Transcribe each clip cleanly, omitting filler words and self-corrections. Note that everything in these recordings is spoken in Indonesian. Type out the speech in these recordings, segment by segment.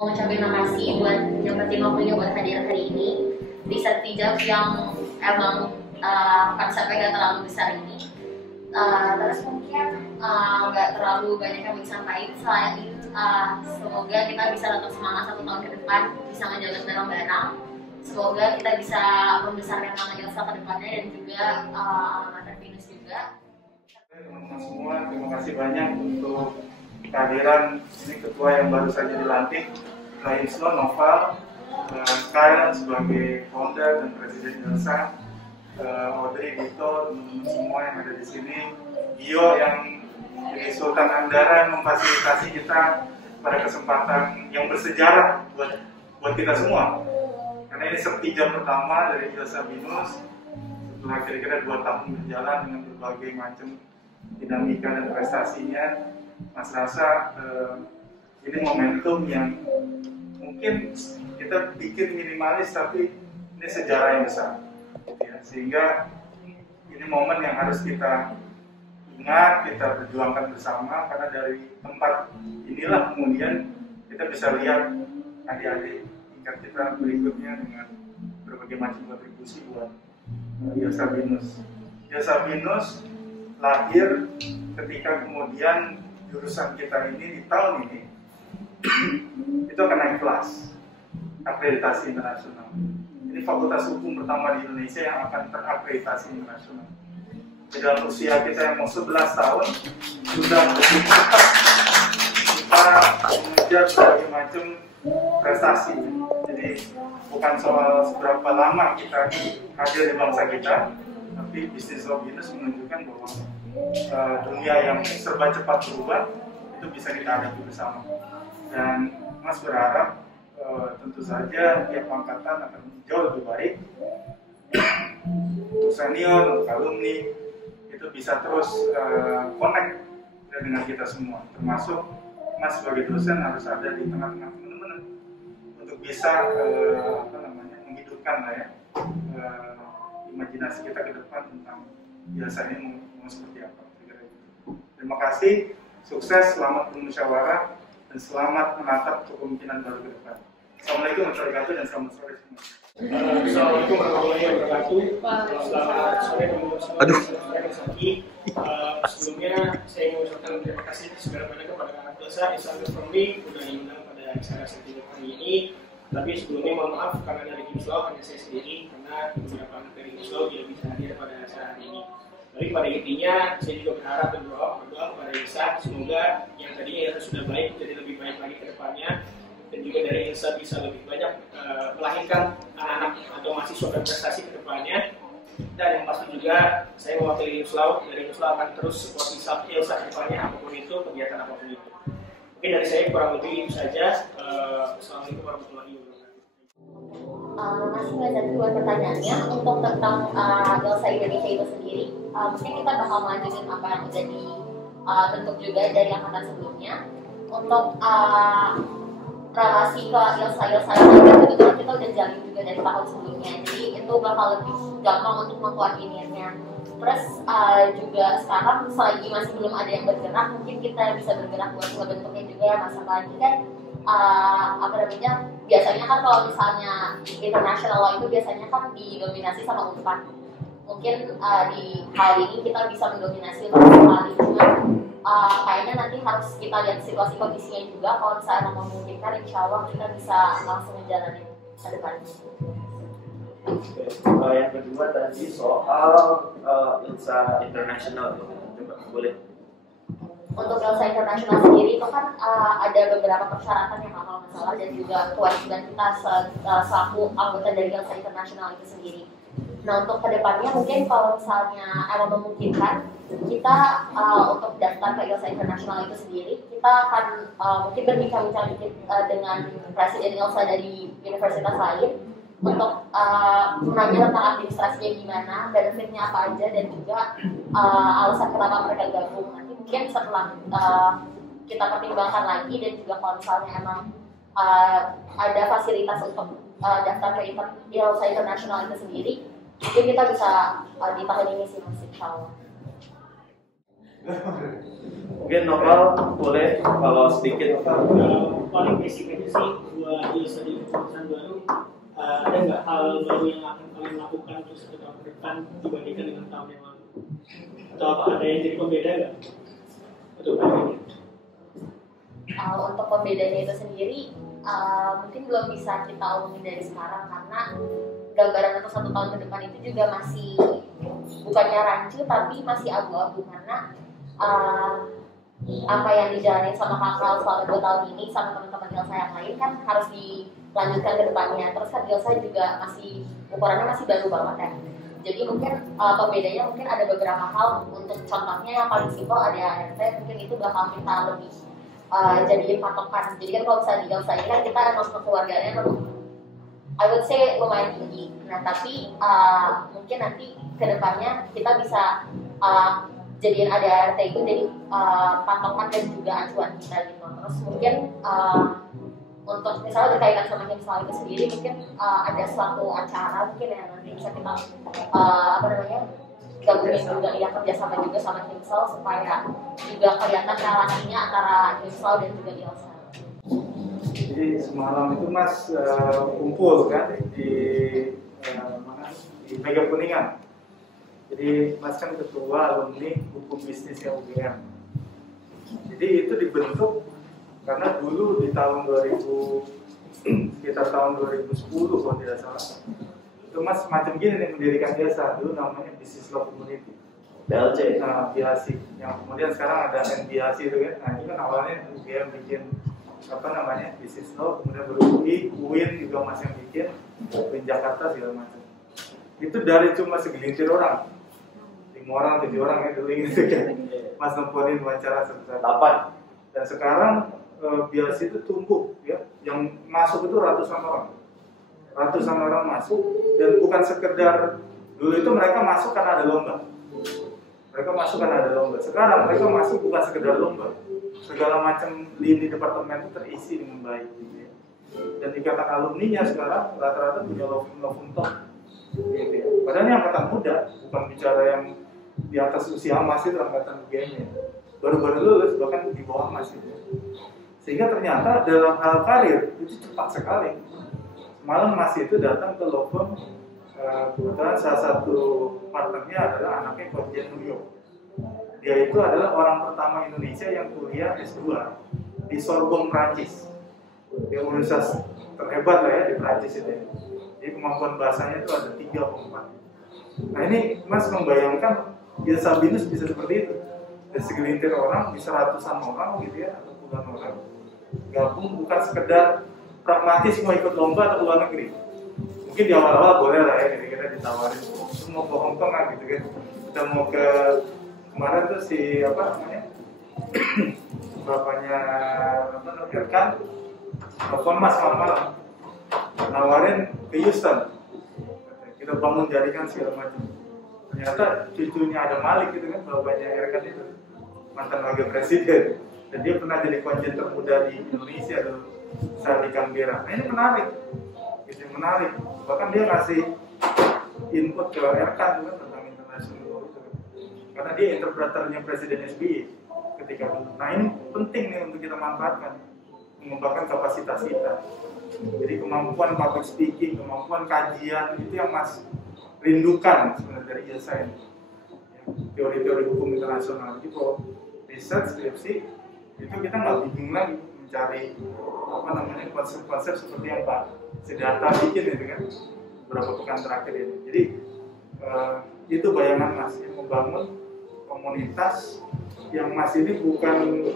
Mau ngucapin makasih buat nyempetin waktunya buat hadir hari ini di Sertijab yang emang konsepnya gak terlalu besar ini. Terus mungkin nggak terlalu banyak yang bisa sampaikan selain semoga kita bisa tetap semangat 1 tahun ke depan, bisa ngejalan bareng-bareng. Semoga kita bisa membesarkan nama Ilsa ke depannya dan juga Mater Venus juga. Teman-teman semua, terima kasih banyak untuk kehadiran ini ketua yang baru saja dilantik, Ilsa Noval, Kyle sebagai founder dan presiden Ilsa, Audrey, Dito, teman-teman semua yang ada di sini, Gio yang jadi Sultan Andara memfasilitasi kita pada kesempatan yang bersejarah buat kita semua. Karena ini Sertijab pertama dari Ilsa Venus setelah kira-kira 2 tahun berjalan dengan berbagai macam dinamika dan prestasinya. Mas rasa ini momentum yang mungkin kita pikir minimalis tapi ini sejarah yang besar ya, sehingga ini momen yang harus kita ingat, kita berjuangkan bersama, karena dari tempat inilah kemudian kita bisa lihat adik-adik tingkat kita berikutnya dengan berbagai macam kontribusi buat Ilsa Venus. Ilsa Venus lahir ketika kemudian jurusan kita ini di tahun ini itu akan naik kelas akreditasi internasional. Ini fakultas hukum pertama di Indonesia yang akan terakreditasi internasional. Di dalam usia kita yang mau 11 tahun sudah kita mengejar berbagai macam prestasi. Jadi bukan soal seberapa lama kita hadir di bangsa kita, tapi bisnis of Venus menunjukkan bahwa dunia yang serba cepat berubah itu bisa kita hadapi bersama. Dan Mas berharap tentu saja tiap angkatan akan jauh lebih baik. Untuk senior, untuk alumni itu bisa terus connect dengan kita semua, termasuk Mas sebagai dosen harus ada di tengah-tengah teman-teman untuk bisa menghidupkan lah ya imajinasi kita ke depan tentang biasanya mau seperti apa. Terima kasih, sukses, selamat bermusyawarah, dan selamat menatap kepemimpinan baru ke depan. Assalamualaikum warahmatullahi wabarakatuh dan selamat sore semua. Assalamualaikum warahmatullahi wabarakatuh. Selamat sore teman-teman. Sebelumnya saya ingin mengucapkan terima kasih sebenarnya kepada Ilsa Family sudah diundang pada acara Sertijab hari ini. Tapi sebelumnya mohon maaf karena dari Kimslau hanya saya sendiri, karena beberapa anak dari Kimslau tidak bisa hadir pada acara hari ini. Tapi pada intinya saya juga berharap dan berdoa kepada Ilsa, semoga yang tadinya Ilsa sudah baik jadi lebih baik lagi ke depannya, dan juga dari Ilsa bisa lebih banyak melahirkan anak-anak atau mahasiswa berprestasi ke depannya. Dan yang pasti juga saya mewakili Kimslau, dari Kimslau akan terus support Ilsa ke depannya apapun itu, kegiatan apapun itu. Mungkin dari saya kurang lebih itu saja. Assalamualaikum warahmatullahi wabarakatuh. Masih banyak buat pertanyaannya untuk tentang Ilsa Indonesia itu sendiri. Mungkin kita bakal melanjutkan apa yang sudah dibentuk juga dari angkatan sebelumnya. Untuk relasi ke Ilsa itu kebetulan kita udah jalin juga dari tahun sebelumnya. Jadi itu bakal lebih gampang untuk mengkoordinirnya. Terus juga sekarang selagi masih belum ada yang bergerak, mungkin kita bisa bergerak buat ngebentuknya juga ya Mas. Apalagi kan biasanya kan kalau misalnya international law itu biasanya kan didominasi sama Unpad. Mungkin di hal ini kita bisa mendominasi untuk sekali, cuma kayaknya nanti harus kita lihat situasi kondisinya juga. Kalau misalnya memungkinkan, insya Allah kita bisa langsung menjalani ke depannya. Yang kedua tadi soal Ilsa International, coba boleh. Untuk Ilsa International sendiri itu kan ada beberapa persyaratan yang kalau nggak salah, dan juga kewajiban kita selaku anggota dari Ilsa International itu sendiri. Nah untuk kedepannya mungkin kalau misalnya emang memungkinkan, kita untuk daftar ke Ilsa International itu sendiri, kita akan mungkin berbincang-bincang dengan Presiden Ilsa dari universitas lain untuk menanya tentang administrasinya gimana, benefitnya apa aja, dan juga alasan kenapa mereka gabung. Nanti mungkin setelah kita pertimbangkan lagi, dan juga kalau misalnya emang ada fasilitas untuk daftar ke Ilsa International itu sendiri, mungkin kita bisa di tahun ini sih Mas, insya Allah. Mungkin Novel boleh kalau sedikit. Paling basic aja sih buat Ilsa di perusahaan baru. Ada nggak hal baru yang akan kalian lakukan untuk 1 tahun ke depan dibandingkan dengan tahun yang lalu? Atau apa ada yang jadi pembeda nggak? Untuk kalian? Untuk pembedanya itu sendiri mungkin belum bisa kita omongin dari sekarang karena gambaran untuk 1 tahun ke depan itu juga masih bukannya rancu tapi masih abu-abu karena apa yang dijalani sama kakak selama 2 tahun ini sama teman-teman Ilsa yang lain kan harus dilanjutkan ke depannya. Terus kan Ilsa juga masih ukurannya masih baru banget ya. Jadi mungkin pembedanya mungkin ada beberapa hal. Untuk contohnya yang paling simpel ada ART, mungkin itu bakal kita lebih jadiin patokan. Jadi kan kalau misalnya di Ilsa ini kan kita emang keluarganya I would say lumayan tinggi. Nah tapi mungkin nanti ke depannya kita bisa jadiin ada ART itu jadi patokan dan juga acuan kita gitu. Terus mungkin untuk misalnya berkaitan sama Himsal itu sendiri mungkin ada suatu acara mungkin yang nanti bisa kita gabungin juga ya kerjasama juga sama Himsal supaya juga kelihatan relasinya antara Himsal dan juga Ilsa. Jadi semalam itu Mas kumpul kan di mana di Mega Kuningan. Jadi Mas kan ketua alumni hukum bisnisnya UGM. Jadi itu dibentuk karena dulu di tahun 2000 sekitar tahun 2010 kalau tidak salah itu Mas macam gini nih mendirikan desa dulu namanya Business Law Community BLC. Nah BHC yang kemudian sekarang ada NBHC itu kan. Nah ini kan awalnya UGM bikin apa namanya Business Law, kemudian UI, UIN juga Mas yang bikin, di Jakarta segala macam. Itu dari cuma segelintir orang, 5 orang, 7 orang ya dulu gitu kan. Mas nemponin wawancara sebesar 8. Dan sekarang BLC itu tumbuh ya, yang masuk itu ratusan orang masuk dan bukan sekedar dulu itu mereka masuk karena ada lomba. Sekarang mereka masuk bukan sekedar lomba, segala macam lini departemen itu terisi dengan baik gitu ya. Dan ikatan alumninya sekarang rata-rata punya law firm top gitu ya. Padahal ini angkatan muda, bukan bicara yang di atas usia Mas itu angkatan UGM-nya, baru-baru lulus bahkan di bawah Mas itu. Sehingga ternyata dalam hal karir itu cepat sekali. Semalam Mas itu datang ke law firm, kebetulan salah satu partnernya adalah anaknya Konjen Nuyok. Dia itu adalah orang pertama Indonesia yang kuliah S2 di Sorbonne, Prancis. Dia universitas terhebat lah ya di Prancis itu. Jadi kemampuan bahasanya itu ada 3 atau 4. Nah ini Mas membayangkan Ilsa Binus bisa seperti itu. Dari segelintir orang, bisa ratusan orang gitu ya, atau puluhan orang gabung bukan sekedar pragmatis mau ikut lomba atau luar negeri. Mungkin di awal-awal boleh lah ya, kira-kira ditawarin mau ke Hong Kong kan gitu kan. Kita mau ke kemarin tuh si apa namanya bapaknya Erkan telepon Mas malam-malam nawarin ke Houston, kita bangun jaringan segala macam. Ternyata cucunya ada Malik gitu kan, bapaknya Erkan itu mantan wakil presiden dan dia pernah jadi konjen termuda di Indonesia dulu saat di Canberra. Nah ini menarik, itu menarik. Bahkan dia ngasih input ke Erkan juga tentang international law itu, karena dia interpreternya Presiden SBY ketika itu. Nah ini penting nih untuk kita manfaatkan, mengembangkan kapasitas kita. Jadi kemampuan public speaking, kemampuan kajian itu yang Mas rindukan sebenarnya dari Ilsa ini. Teori-teori hukum internasional. Jadi kalau riset skripsi itu kita nggak bingung lagi mencari apa namanya konsep-konsep seperti yang Pak Siddhartha bikin itu kan beberapa pekan terakhir ini. Jadi itu bayangan Mas yang membangun komunitas yang Mas ini bukan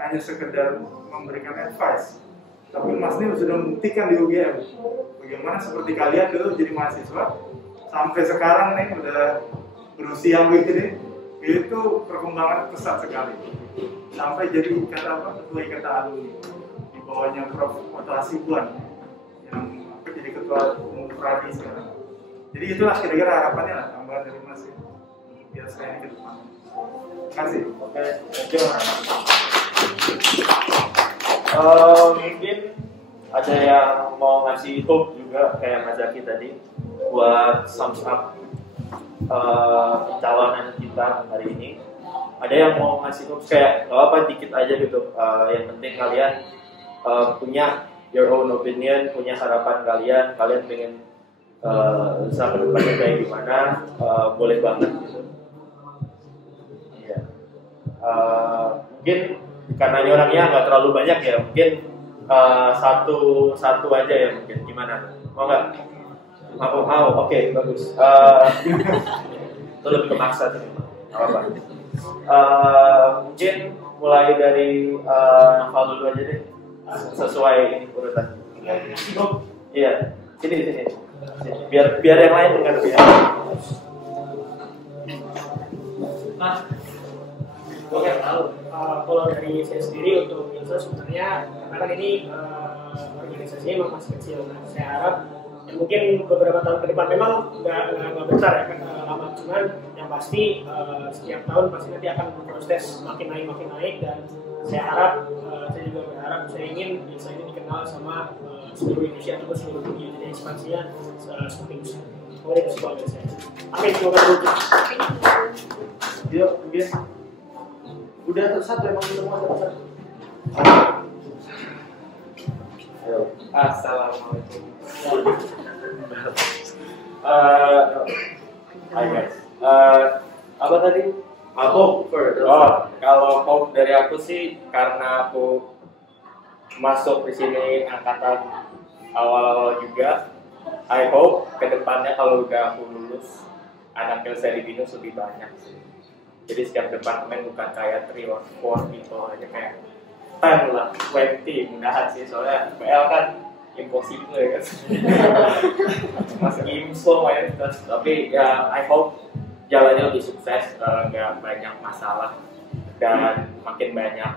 hanya sekedar memberikan advice, tapi Mas ini sudah membuktikan di UGM bagaimana seperti kalian dulu jadi mahasiswa sampai sekarang nih udah berusia begini, itu perkembangan pesat sekali sampai jadi ketua ikatan alumni di bawahnya Prof. Otto Hasibuan yang jadi ketua umum Pradi sekarang. Jadi itulah kira-kira harapannya lah, tambahan dari Mas biar saya ini ke depan. Terima kasih. Oke, mungkin ada yang mau ngasih hope juga kayak Mas Zaki tadi buat sum up pencalonan kita hari ini. ada yang mau ngasih tips kayak apa dikit aja gitu. Yang penting kalian punya your own opinion, punya harapan kalian pengen usaha kedepannya kayak gimana, boleh banget gitu. Iya. Mungkin karena ini orangnya nggak terlalu banyak ya, mungkin satu aja ya mungkin. Gimana? Mau nggak? Mau. Oke, bagus. Itu lebih kemaksa sih. Apa? Mungkin mulai dari Noval dulu aja deh. Sesuai ini urutan. Iya, sini. Biar yang lain dengar biar. Oke, kalau dari saya sendiri untuk Ilsa sebenarnya karena kan ini organisasinya memang masih kecil. Nah, saya harap ya mungkin beberapa tahun ke depan memang nggak besar ya kan lama, cuman yang pasti setiap tahun pasti nanti akan berproses makin naik dan saya harap saya juga berharap saya ingin Ilsa ini dikenal sama seluruh Indonesia atau seluruh dunia, jadi ekspansinya semakin besar. Mari kita semoga saya. Amin, semoga terwujud. Yuk, udah satu emang semua satu. Assalamualaikum. Hai guys. Apa tadi? Kalau hope dari aku sih karena aku masuk di sini angkatan awal-awal juga. I hope kedepannya kalau udah aku lulus anak Ilsa di Binus lebih banyak sih. Jadi setiap departemen bukan kayak 3 or 4 people aja, kayak 10 lah, 20 mudahan sih, soalnya PL kan impossible ya kan. Masih imso mayoritas, tapi ya I hope jalannya lebih sukses, nggak banyak masalah dan makin banyak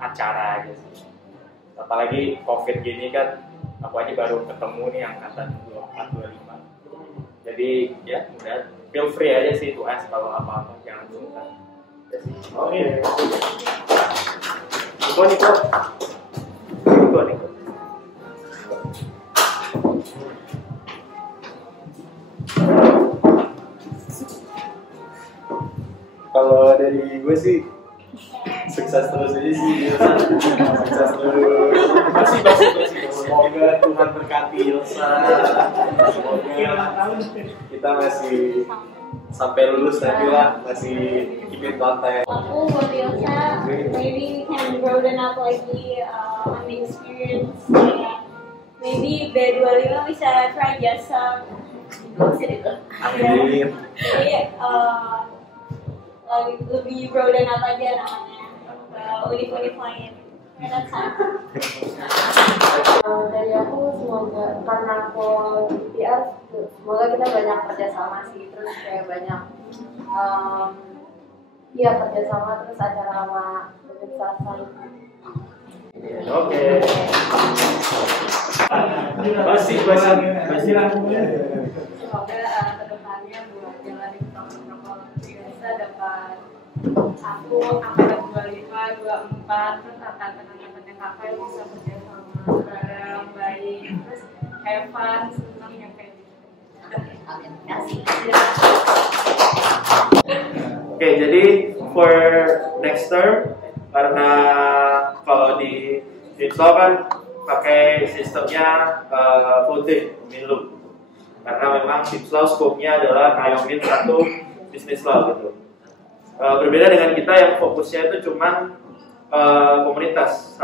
acara aja sih. Apalagi COVID gini kan, aku aja baru ketemu nih angkatan 24-25. Jadi ya mudah, feel free aja sih to ask kalau apa-apa, jangan sungkan. Oke. Niko. Kalau dari gue sih sukses terus aja sih, sukses terus. Masih. Semoga Tuhan berkati Ilsa. Semoga kita masih sampai lulus nanti lah, masih keep konten. Aku buat Ilsa, maybe we can broaden up lagi experience. Maybe B25 bisa try jasa. Amin. Jadi lebih broaden up aja namanya univ-univ lain. Dari aku semoga karena aku BTS, semoga kita banyak kerjasama sih, terus kayak banyak kerjasama, terus acara sama universitas. Oke. Masih. Semoga kedepannya buat jalan protokol biasa dapat aku angkatan 25, 24, terus angkatan-angkatannya kakak yang bisa kerja sama bareng baik, terus have fun, senang yang kayak gitu. Amin. Kasih. Oke, jadi for next term, karena kalau di Dimsel kan pakai sistemnya voting pemilu, karena memang Dimsel scope-nya adalah ngayomin satu bisnis law gitu. Berbeda dengan kita yang fokusnya itu cuman komunitas,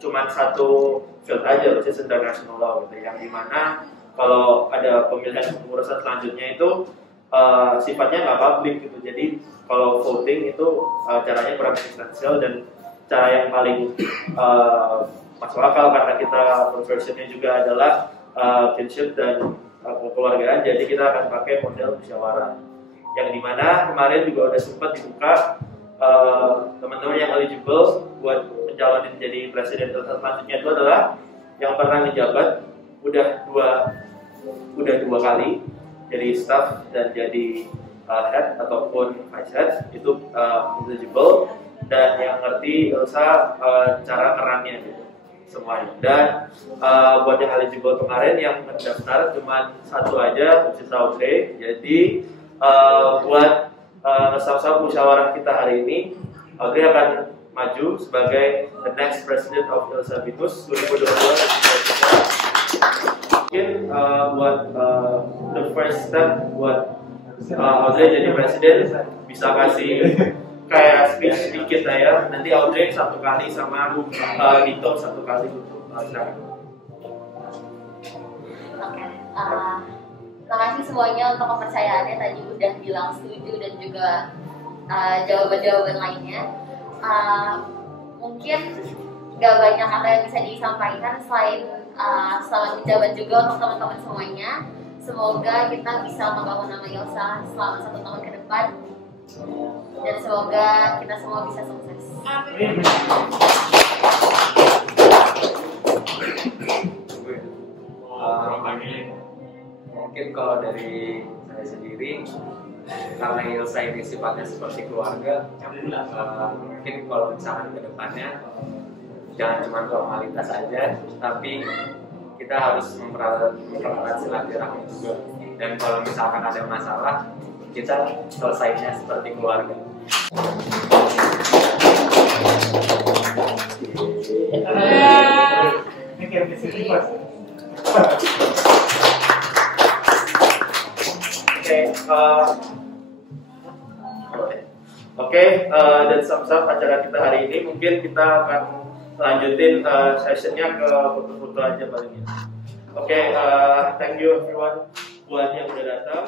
cuman satu field aja, which is international law gitu, yang dimana kalau ada pemilihan pengurusan selanjutnya itu sifatnya nggak publik gitu. Jadi kalau voting itu caranya kurang substansial dan cara yang paling masuk akal karena kita conversionnya juga adalah kinship dan kekeluargaan. Jadi kita akan pakai model musyawarah yang dimana kemarin juga udah sempat dibuka teman-teman yang eligible buat mencalonin jadi presiden selanjutnya itu adalah yang pernah menjabat udah dua kali jadi staff dan jadi head ataupun vice head itu eligible, dan yang ngerti Ilsa cara kerannya gitu semuanya. Dan buat yang eligible kemarin yang mendaftar cuma satu aja, which is Audrey. Jadi buat sama-sama musyawarah kita hari ini, Audrey akan maju sebagai the next president of ILSA BINUS 2022. Mungkin buat the first step buat Audrey jadi presiden, bisa kasih kayak speech sedikit lah ya. Nanti Audrey 1 kali sama Dito 1 kali untuk silakan. Oke, terima kasih semuanya untuk kepercayaannya. Tadi udah bilang setuju dan juga jawaban-jawaban lainnya. Mungkin gak banyak kata yang bisa disampaikan selain selamat menjabat juga untuk teman-teman semuanya. Semoga kita bisa membangun nama ILSA selama 1 tahun ke depan, dan semoga kita semua bisa sukses. Amin. Mungkin kalau dari saya sendiri, karena ILSA ini sifatnya seperti keluarga, mungkin kalau misalkan ke depannya jangan cuma formalitas aja, tapi kita harus mempererat silaturahmi juga. Dan kalau misalkan ada masalah, kita selesainya seperti keluarga. Oke, dan sums up acara kita hari ini. Mungkin kita akan lanjutin sessionnya ke foto-foto aja paling ya. Oke, thank you everyone buat yang udah datang.